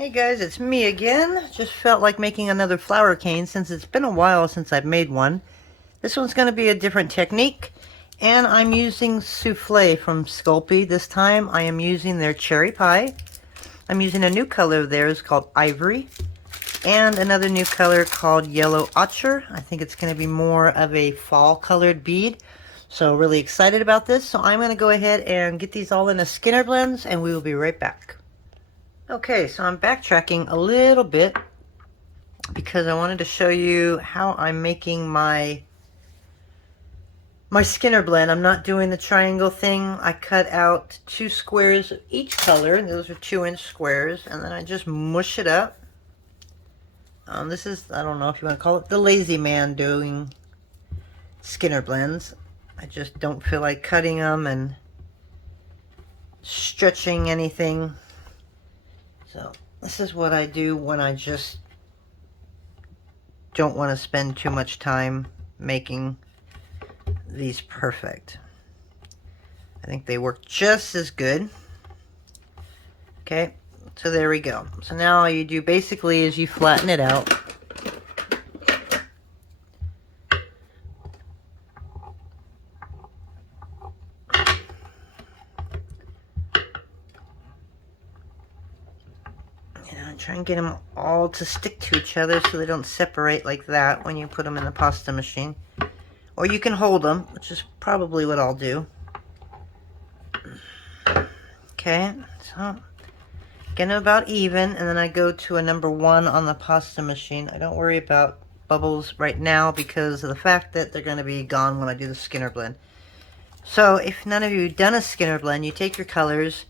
Hey guys, it's me again. Just felt like making another flower cane since it's been a while since I've made one. This one's going to be a different technique, and I'm using Souffle from Sculpey. This time I am using their cherry pie. I'm using a new color of theirs called Ivory, and another new color called yellow Ocher. I think it's going to be more of a fall colored bead. So really excited about this. So I'm going to go ahead and get these all in a Skinner blends, and we will be right back. Okay, so I'm backtracking a little bit because I wanted to show you how I'm making my Skinner blend. I'm not doing the triangle thing. I cut out 2 squares of each color. Those are 2-inch squares, and then I just mush it up. This is, I don't know if you want to call it the lazy man doing Skinner blends. I just don't feel like cutting them and stretching anything. So this is what I do when I just don't want to spend too much time making these perfect. I think they work just as good. Okay, so there we go. So now all you do basically is you flatten it out. Try and get them all to stick to each other so they don't separate like that when you put them in the pasta machine. Or you can hold them, which is probably what I'll do. Okay, so get them about even, and then I go to a number 1 on the pasta machine. I don't worry about bubbles right now because of the fact that they're going to be gone when I do the Skinner blend. So if none of you have done a Skinner blend, you take your colors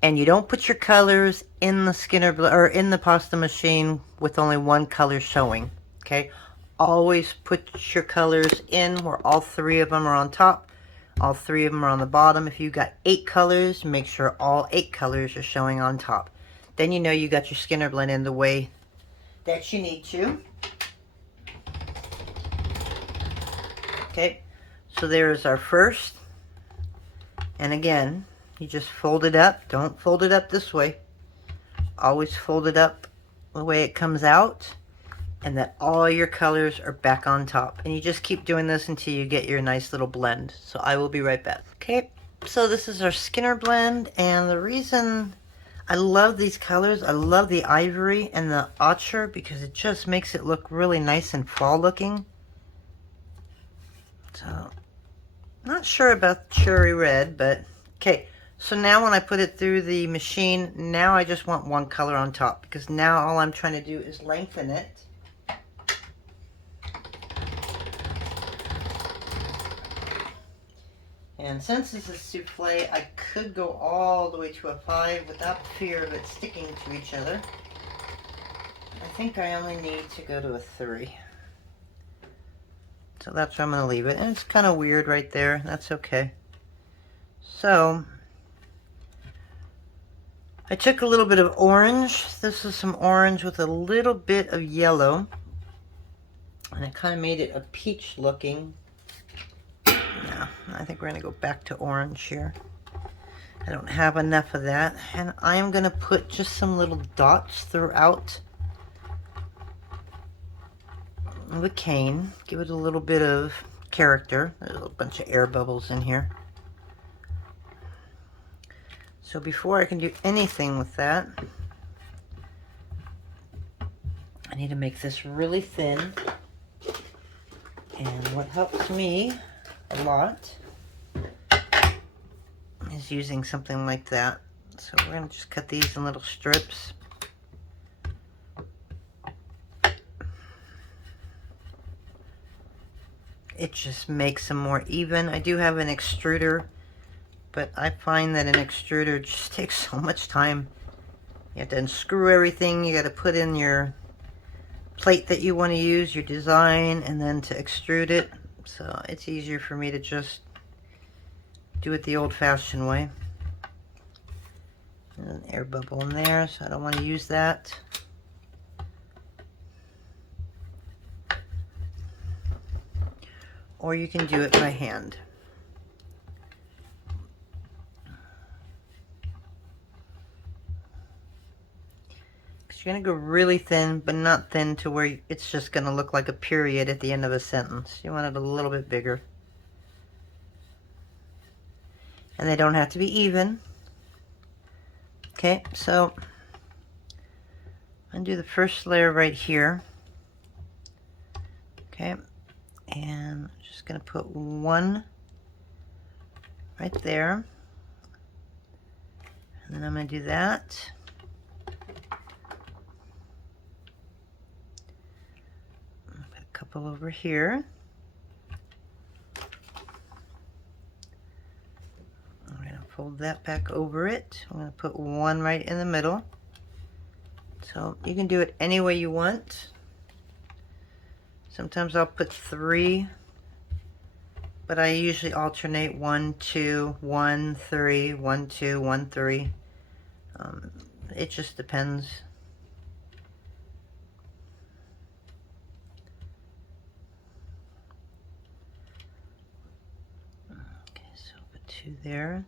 and you don't put your colors in the Skinner or in the pasta machine with only one color showing. Okay, always put your colors in where all 3 of them are on top, all 3 of them are on the bottom. If you got 8 colors, make sure all 8 colors are showing on top. Then you know you got your Skinner blend in the way that you need to. Okay, so there's our first, and again, you just fold it up. Don't fold it up this way. Always fold it up the way it comes out, and that all your colors are back on top. And you just keep doing this until you get your nice little blend. So I will be right back. Okay, so this is our Skinner blend, and the reason I love these colors, I love the Ivory and the Ocher because it just makes it look really nice and fall looking. So, not sure about cherry red, but okay. So now when I put it through the machine, now I just want one color on top because now all I'm trying to do is lengthen it. And since this is souffle, I could go all the way to a 5 without fear of it sticking to each other. I think I only need to go to a 3. So that's where I'm going to leave it. And it's kind of weird right there. That's okay. So I took a little bit of orange. This is some orange with a little bit of yellow. And it kind of made it a peach looking. No, I think we're going to go back to orange here. I don't have enough of that. And I am going to put just some little dots throughout the cane. Give it a little bit of character. There's a bunch of air bubbles in here. So before I can do anything with that, I need to make this really thin. And what helps me a lot is using something like that. So we're going to just cut these in little strips. It just makes them more even. I do have an extruder, but I find that an extruder just takes so much time. You have to unscrew everything. You got to put in your plate that you want to use, your design, and then to extrude it. So it's easier for me to just do it the old-fashioned way. There's an air bubble in there, so I don't want to use that. Or you can do it by hand. You're going to go really thin, but not thin to where it's just going to look like a period at the end of a sentence. You want it a little bit bigger. And they don't have to be even. Okay, so undo the first layer right here. Okay, and I'm just going to put one right there. And then I'm going to do that. Put a couple over here. I'm going to fold that back over it. I'm going to put one right in the middle. So you can do it any way you want. Sometimes I'll put 3, but I usually alternate 1, 2, 1, 3, 1, 2, 1, 3. It just depends. Okay, so I'll put 2 there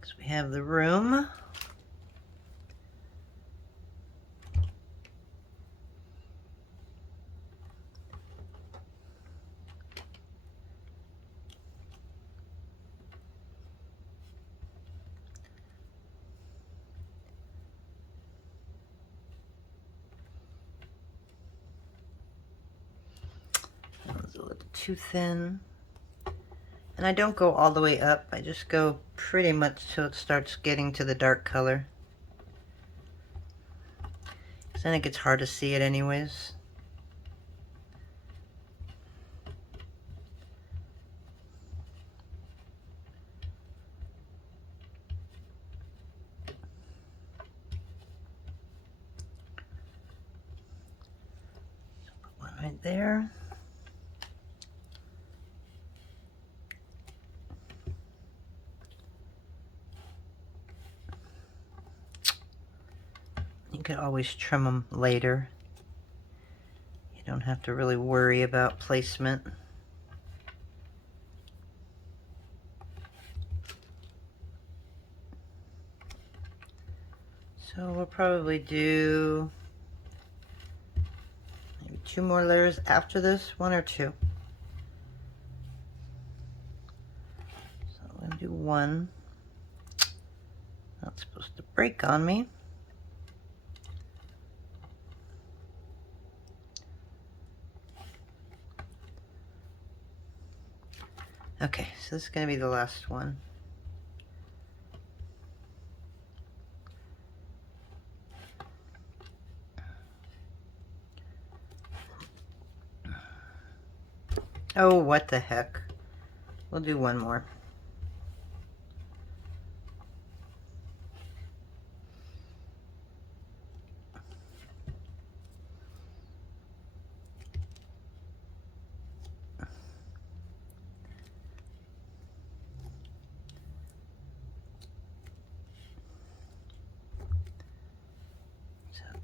because we have the room. That was a little too thin. And I don't go all the way up. I just go pretty much till it starts getting to the dark color. Because then it gets hard to see it anyways. So put one right there. You could always trim them later. You don't have to really worry about placement. So we'll probably do maybe 2 more layers after this, 1 or 2. So I'm going to do 1. Not supposed to break on me. Okay, so this is going to be the last one. Oh, what the heck. We'll do 1 more.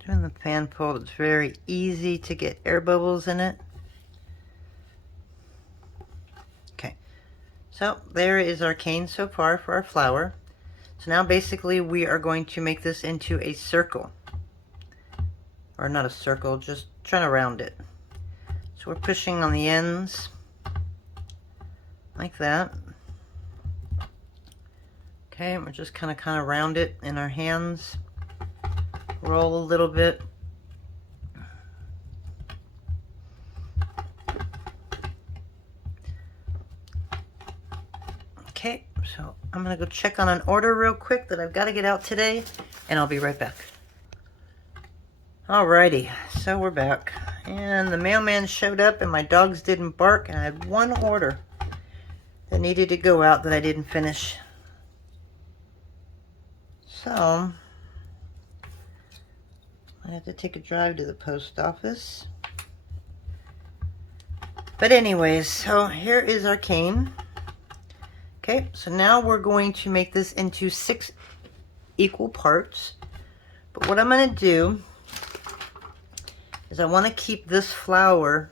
Doing the fan fold, it's very easy to get air bubbles in it. Okay, so there is our cane so far for our flower. So now basically we are going to make this into a circle. Or not a circle, just trying to round it. So we're pushing on the ends like that. Okay, we're just kind of round it in our hands. Roll a little bit. Okay, so I'm gonna go check on an order real quick that I've got to get out today, and I'll be right back. Alrighty, so we're back, and the mailman showed up, and my dogs didn't bark, and I had 1 order that needed to go out that I didn't finish. So I have to take a drive to the post office. But anyways, so here is our cane. Okay, so now we're going to make this into 6 equal parts. But what I'm going to do is I want to keep this flower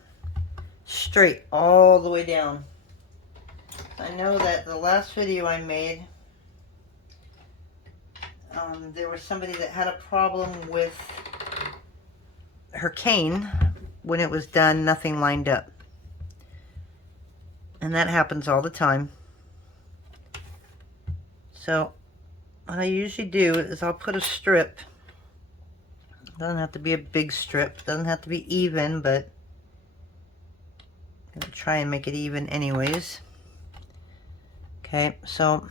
straight all the way down. I know that the last video I made, there was somebody that had a problem with her cane, when it was done, nothing lined up. And that happens all the time. So what I usually do is I'll put a strip. It doesn't have to be a big strip. It doesn't have to be even, but I'm going to try and make it even anyways. Okay, so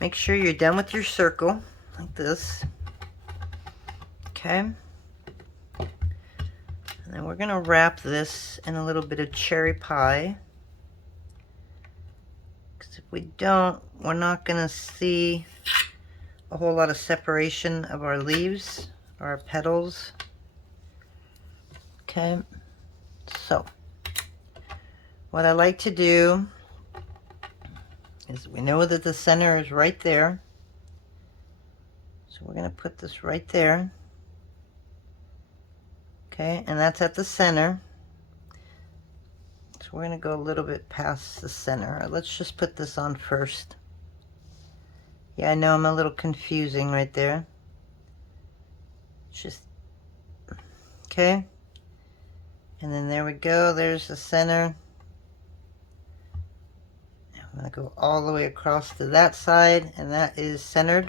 make sure you're done with your circle like this. Okay. And then we're going to wrap this in a little bit of cherry pie. Because if we don't, we're not going to see a whole lot of separation of our leaves, or our petals. Okay. So what I like to do is, we know that the center is right there. So we're going to put this right there. Okay, and that's at the center. So we're going to go a little bit past the center. Let's just put this on first. Yeah, I know I'm a little confusing right there. Just, okay. And then there we go. There's the center. I'm going to go all the way across to that side, and that is centered.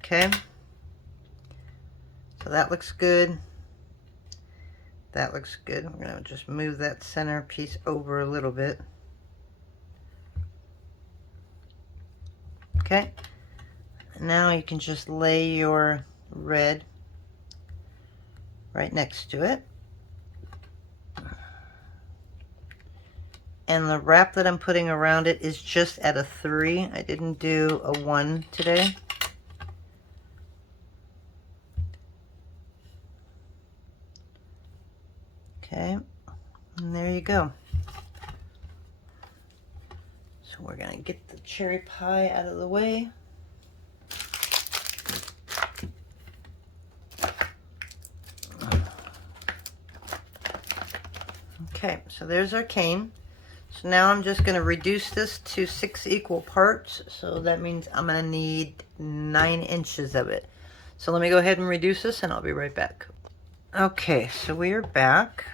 Okay. So that looks good. That looks good. We're going to just move that center piece over a little bit. Okay. Now you can just lay your red right next to it. And the wrap that I'm putting around it is just at a 3. I didn't do a 1 today. Okay, and there you go. So we're gonna get the cherry pie out of the way. Okay, so there's our cane. So now I'm just gonna reduce this to 6 equal parts. So that means I'm gonna need 9 inches of it. So let me go ahead and reduce this and I'll be right back. Okay, so we are back.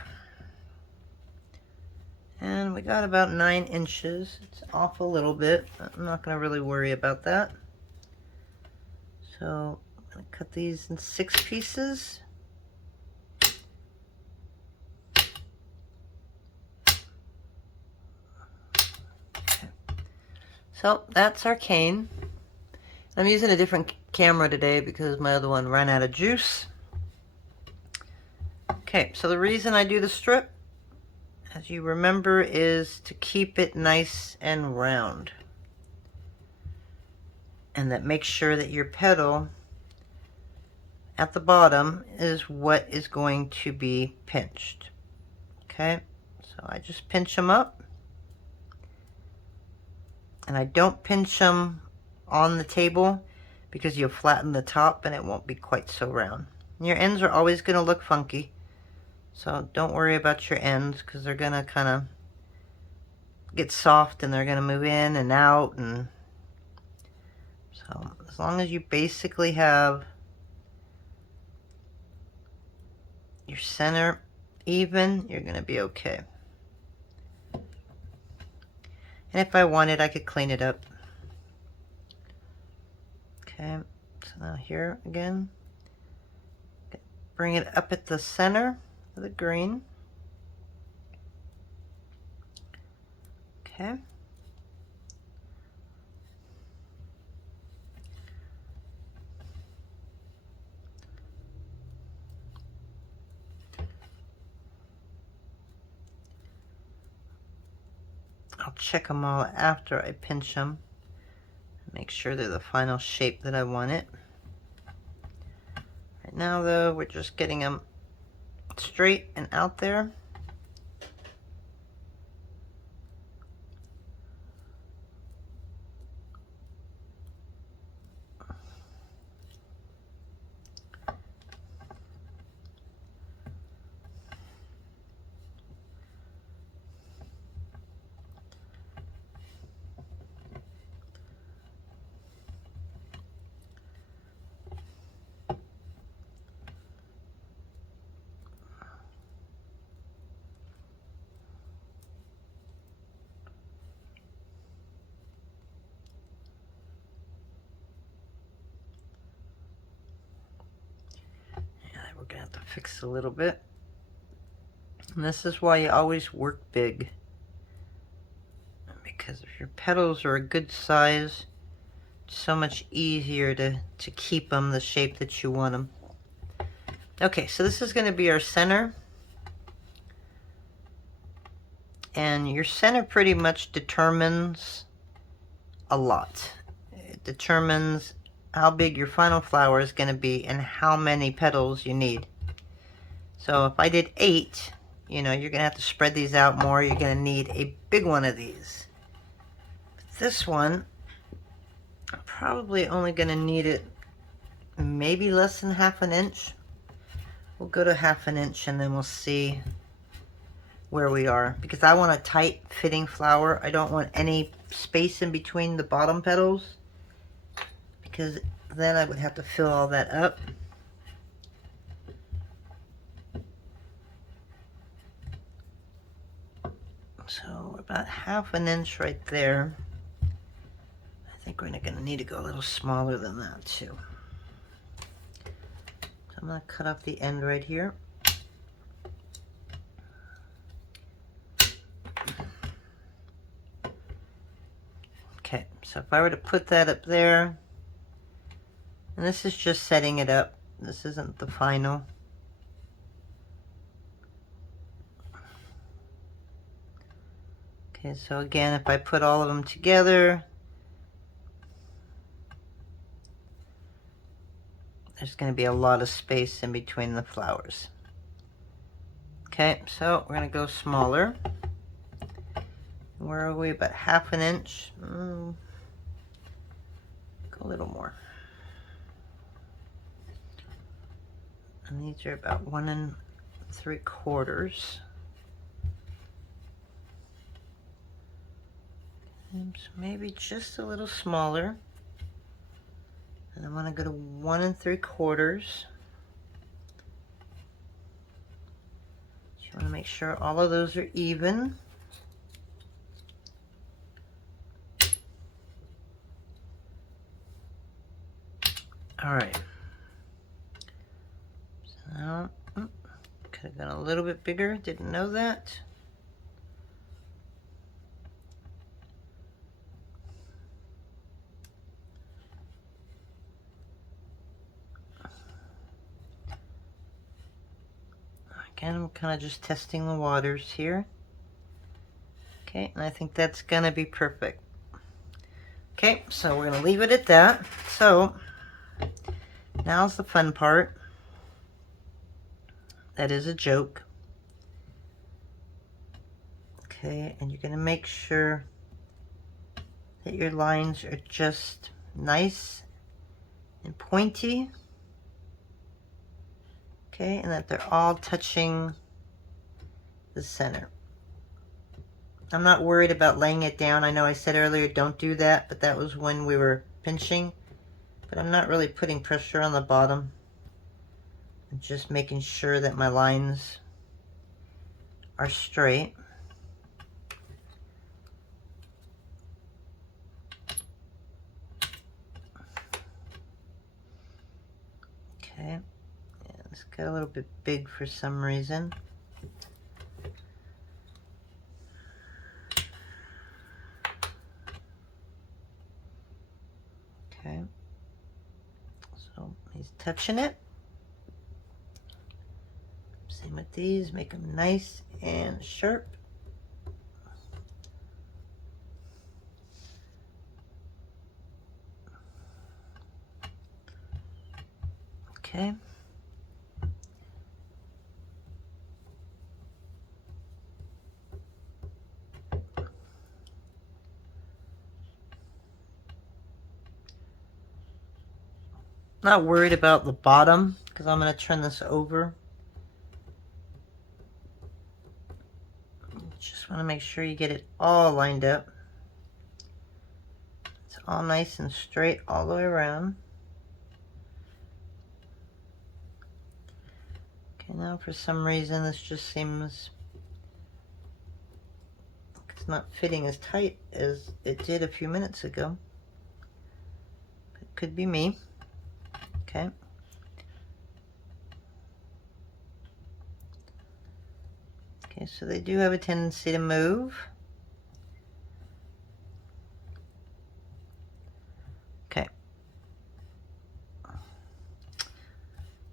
And we got about 9 inches. It's off a little bit. I'm not going to really worry about that. So I'm going to cut these in 6 pieces. Okay. So that's our cane. I'm using a different camera today because my other one ran out of juice. Okay, so the reason I do the strip, as you remember, is to keep it nice and round. And that makes sure that your petal at the bottom is what is going to be pinched. Okay, so I just pinch them up. And I don't pinch them on the table because you'll flatten the top and it won't be quite so round. And your ends are always going to look funky. So don't worry about your ends because they're going to kind of get soft and they're going to move in and out. And so as long as you basically have your center even, you're going to be okay. And if I wanted, I could clean it up. Okay, so now here again, bring it up at the center of the green. Okay. I'll check them all after I pinch them. Make sure they're the final shape that I want it. Right now though, we're just getting them straight and out there. have to fix a little bit. And this is why you always work big. Because if your petals are a good size, it's so much easier to keep them the shape that you want them. Okay, so this is going to be our center. And your center pretty much determines a lot. It determines how big your final flower is going to be and how many petals you need. So if I did 8, you know, you're going to have to spread these out more. You're going to need a big one of these. But this one, I'm probably only going to need it maybe less than ½ an inch. We'll go to ½ an inch and then we'll see where we are, because I want a tight fitting flower. I don't want any space in between the bottom petals, because then I would have to fill all that up. So about ½ an inch right there. I think we're going to need to go a little smaller than that too. So I'm going to cut off the end right here. Okay, so if I were to put that up there, and this is just setting it up, this isn't the final. Okay, so again, if I put all of them together, there's going to be a lot of space in between the flowers. Okay, so we're going to go smaller. Where are we? About ½ an inch. Go a little more. And these are about 1 3/4. And so maybe just a little smaller. And I want to go to 1 3/4. You want to make sure all of those are even. All right. So now, could have gone a little bit bigger. Didn't know that. Again, I'm kind of just testing the waters here. Okay, and I think that's gonna be perfect. Okay, so we're gonna leave it at that. So now's the fun part. That is a joke. Okay, and you're gonna make sure that your lines are just nice and pointy. Okay, and that they're all touching the center. I'm not worried about laying it down. I know I said earlier don't do that, but that was when we were pinching. But I'm not really putting pressure on the bottom. I'm just making sure that my lines are straight. Okay, yeah, this got a little bit big for some reason. Okay, so he's touching it. Same with these, make them nice and sharp. Okay. Not worried about the bottom because I'm going to turn this over. Just want to make sure you get it all lined up. It's all nice and straight all the way around. Okay, now for some reason this just seems like it's not fitting as tight as it did a few minutes ago. It could be me. Okay. Okay, so they do have a tendency to move. Okay.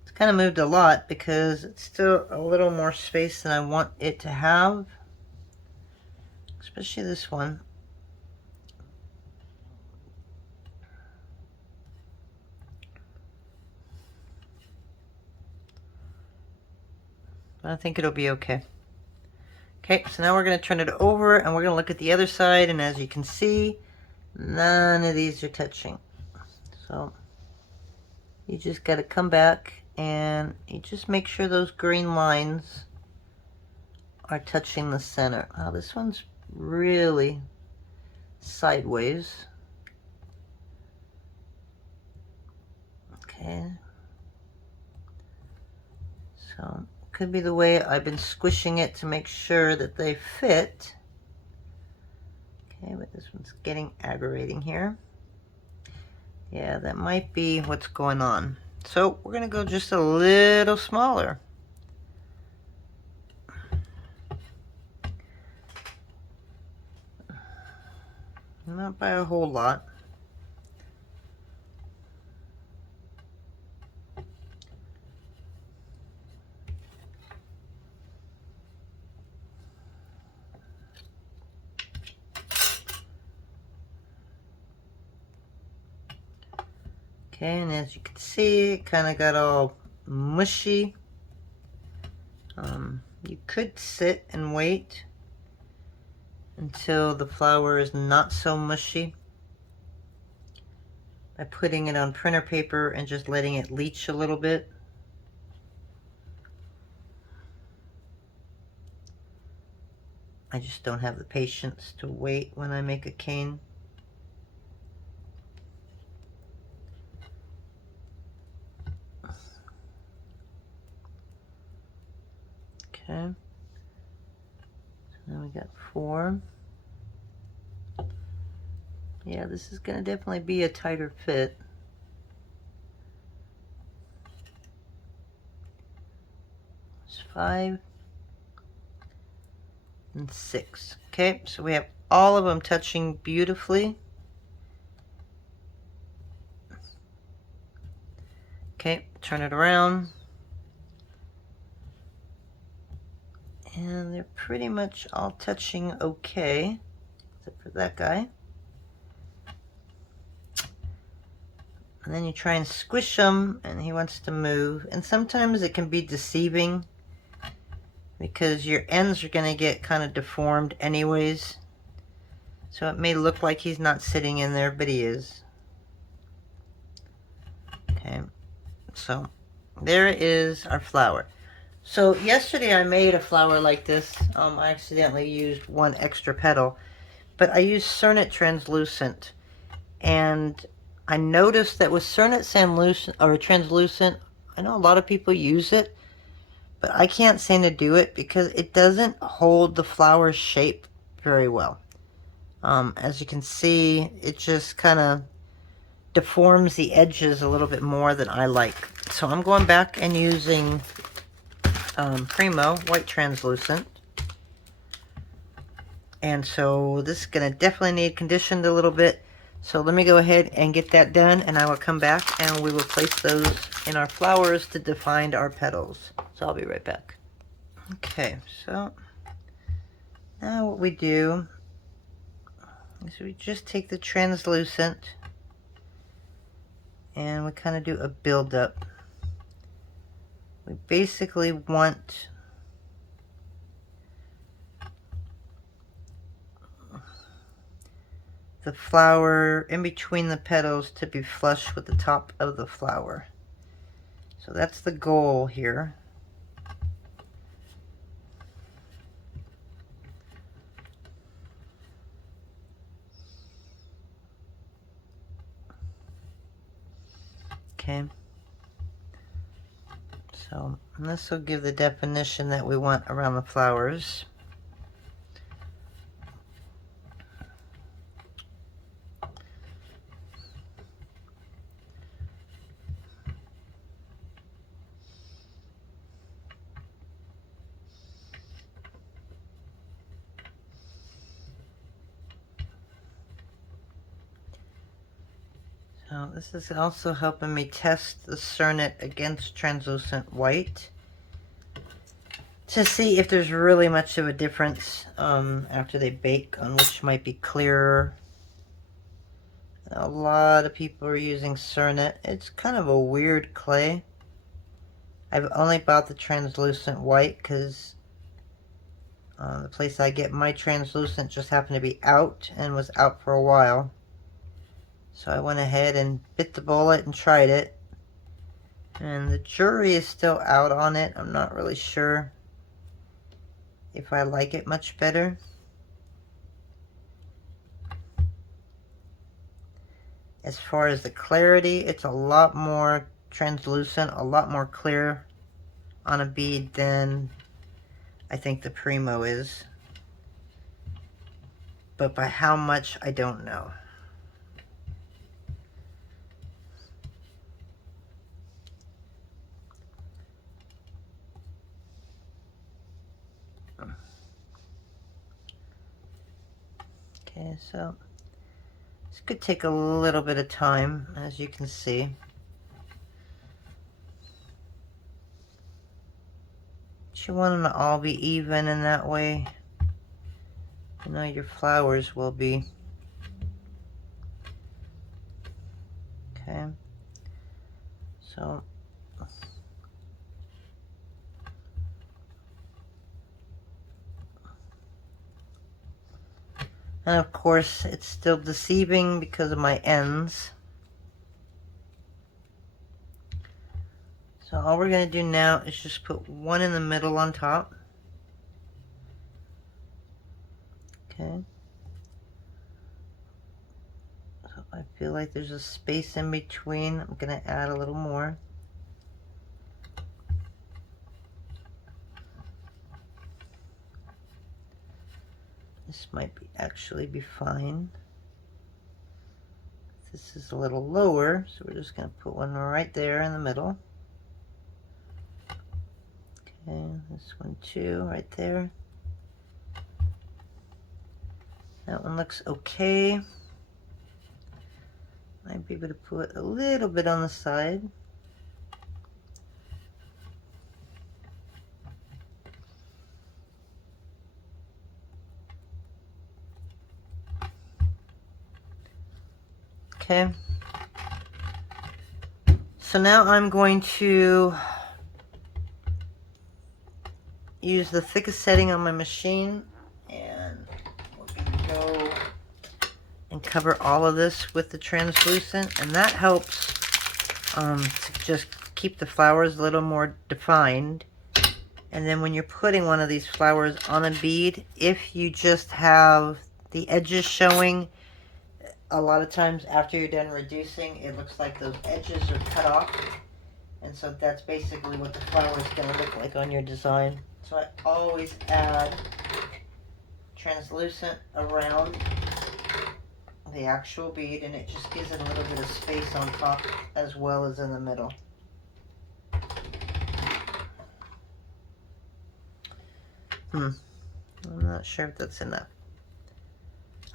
It's kind of moved a lot because it's still a little more space than I want it to have. Especially this one. But I think it'll be okay. Okay, so now we're going to turn it over and we're going to look at the other side, and as you can see, none of these are touching. So you just got to come back and you just make sure those green lines are touching the center. Wow, this one's really sideways. Okay. So could be the way I've been squishing it to make sure that they fit. Okay, but this one's getting aggravating here. Yeah, that might be what's going on. So we're gonna go just a little smaller. Not by a whole lot. Okay, and as you can see, it kind of got all mushy. You could sit and wait until the flour is not so mushy by putting it on printer paper and just letting it leach a little bit. I just don't have the patience to wait when I make a cane. Okay. So now we got 4. Yeah, this is going to definitely be a tighter fit. It's 5 and 6. Okay, so we have all of them touching beautifully. Okay, turn it around. And they're pretty much all touching okay, except for that guy. And then you try and squish him, and he wants to move. And sometimes it can be deceiving because your ends are going to get kind of deformed anyways. So it may look like he's not sitting in there, but he is. Okay, so there is our flower. So yesterday I made a flower like this. I accidentally used one extra petal, but I used Cernet Translucent, and I noticed that with Cernet Translucent, I know a lot of people use it, but I can't seem to do it because it doesn't hold the flower shape very well. As you can see, it just kind of deforms the edges a little bit more than I like. So I'm going back and using Premo White Translucent. And so this is going to definitely need conditioned a little bit. So let me go ahead and get that done, and I will come back and we will place those in our flowers to define our petals. So I'll be right back. Okay, so now what we do is we just take the translucent and we kind of do a build-up. We basically want the flower in between the petals to be flush with the top of the flower. So that's the goal here. Okay. So this will give the definition that we want around the flowers. So this is also helping me test the Cernet against translucent white to see if there's really much of a difference after they bake on which might be clearer. A lot of people are using Cernet. It's kind of a weird clay. I've only bought the translucent white because the place I get my translucent just happened to be out and was out for a while. So I went ahead and bit the bullet and tried it. And the jury is still out on it. I'm not really sure if I like it much better. As far as the clarity, it's a lot more translucent, a lot more clear on a bead than I think the Premo is. But by how much, I don't know. Okay, so this could take a little bit of time, as you can see. But you want them to all be even, and that way, you know, your flowers will be. Okay, so and of course it's still deceiving because of my ends. So all we're going to do now is just put one in the middle on top. Okay. So I feel like there's a space in between. I'm going to add a little more. This might be actually be fine. This is a little lower, so we're just going to put one right there in the middle. Okay, this one too, right there. That one looks okay. Might be able to put a little bit on the side. Okay. So now I'm going to use the thickest setting on my machine, and we're going to go and cover all of this with the translucent, and that helps to just keep the flowers a little more defined. And then when you're putting one of these flowers on a bead, if you just have the edges showing, a lot of times after you're done reducing, it looks like those edges are cut off. And so that's basically what the flower is going to look like on your design. So I always add translucent around the actual bead, and it just gives it a little bit of space on top as well as in the middle. I'm not sure if that's enough.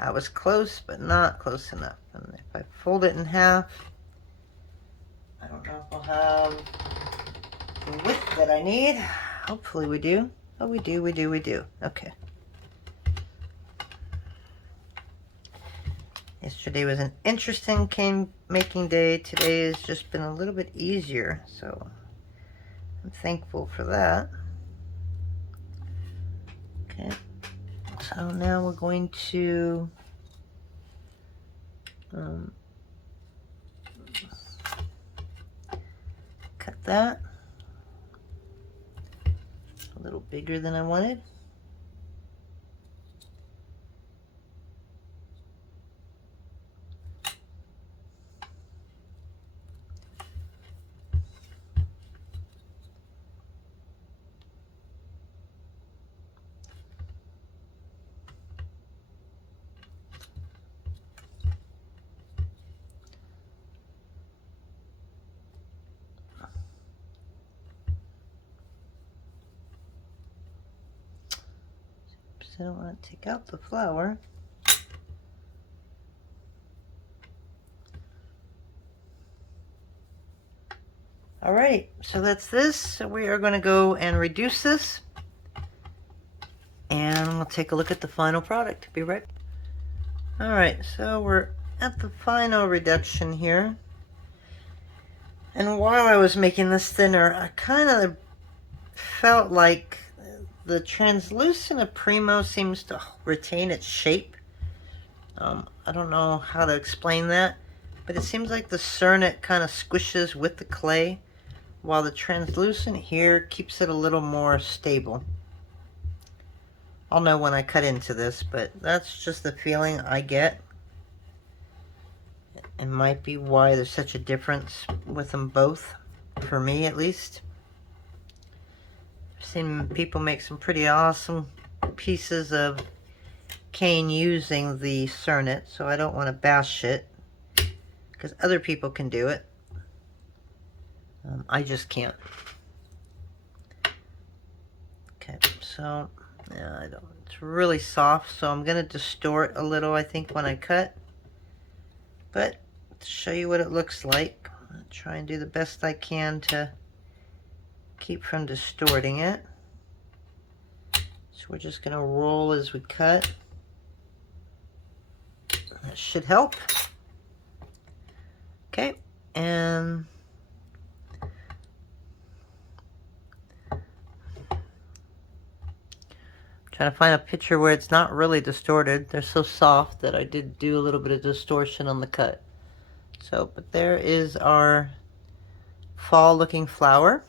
I was close, but not close enough. And if I fold it in half, I don't know if I'll have the width that I need. Hopefully we do. Oh, we do. Okay. Yesterday was an interesting cane making day. Today has just been a little bit easier, so I'm thankful for that. Okay. So now we're going to cut that a little bigger than I wanted. I don't want to take out the flower. Alright, so that's this. So we are going to go and reduce this. And we'll take a look at the final product. Be right back. Alright, so we're at the final reduction here. And while I was making this thinner, I kind of felt like the translucent of Premo seems to retain its shape. I don't know how to explain that, but it seems like the Cernet kind of squishes with the clay, while the translucent here keeps it a little more stable. I'll know when I cut into this, but that's just the feeling I get. It might be why there's such a difference with them both, for me at least. I've seen people make some pretty awesome pieces of cane using the Cernet, so I don't want to bash it, because other people can do it. I just can't. Okay, so yeah, I don't. It's really soft, so I'm gonna distort a little, I think, when I cut. But to show you what it looks like, I'll try and do the best I can to keep from distorting it. So we're just gonna roll as we cut. That should help. Okay, and trying to find a picture where it's not really distorted. They're so soft that I did do a little bit of distortion on the cut. So, but there is our fall looking flower.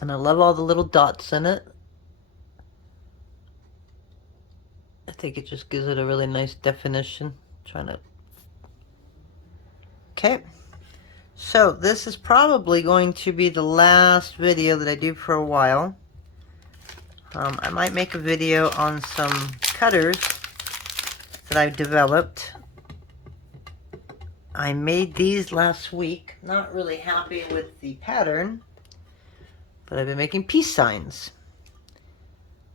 And I love all the little dots in it. I think it just gives it a really nice definition. Okay. So this is probably going to be the last video that I do for a while. I might make a video on some cutters that I've developed. I made these last week. Not really happy with the pattern, but I've been making peace signs.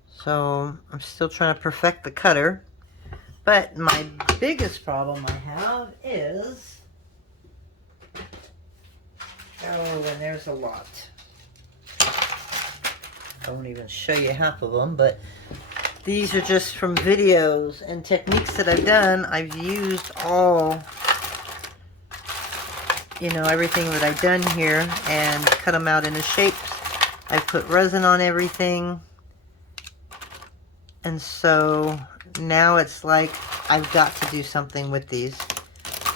So I'm still trying to perfect the cutter. But my biggest problem I have is... oh, and there's a lot. I won't even show you half of them, but these are just from videos and techniques that I've done. I've used all, you know, everything that I've done here and cut them out into shapes. I've put resin on everything. And so now it's like I've got to do something with these.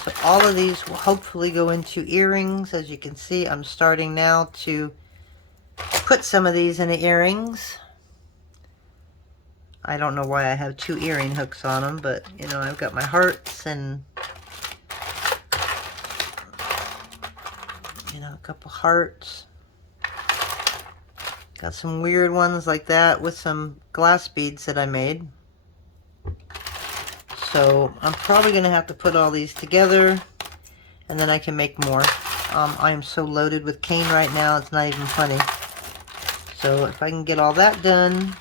So all of these will hopefully go into earrings. As you can see, I'm starting now to put some of these into earrings. I don't know why I have 2 earring hooks on them, but you know, I've got my hearts and, you know, a couple hearts. Got some weird ones like that with some glass beads that I made. So I'm probably going to have to put all these together and then I can make more. I am so loaded with cane right now, it's not even funny. So if I can get all that done,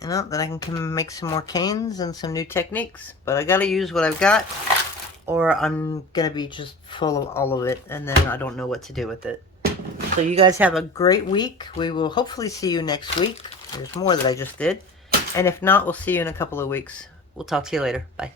you know, then I can make some more canes and some new techniques. But I got to use what I've got, or I'm going to be just full of all of it, and then I don't know what to do with it. So you guys have a great week. We will hopefully see you next week. There's more that I just did. And if not, we'll see you in a couple of weeks. We'll talk to you later. Bye.